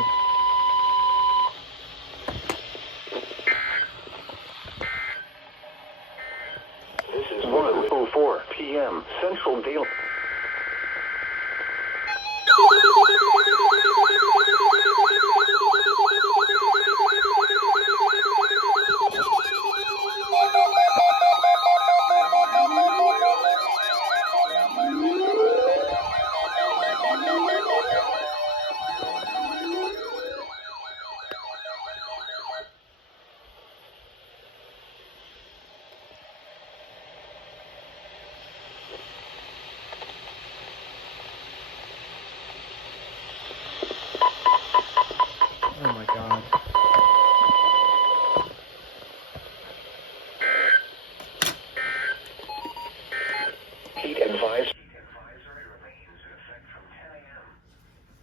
god. This is 1:04 p.m. Central Daylight. Oh my god. Heat advisory remains in effect from 10 a.m.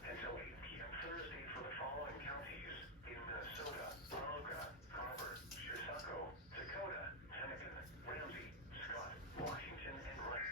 until 8 p.m. Thursday for the following counties in Minnesota: Anoka, Carver, Chisago, Dakota, Pemmican, Ramsey, Scott, Washington, and Wright.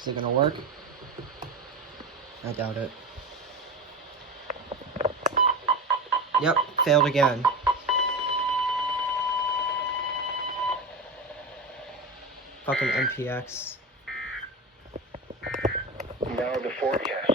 Is it gonna work? I doubt it. Yep, failed again. Fucking NPX. Now the forecast.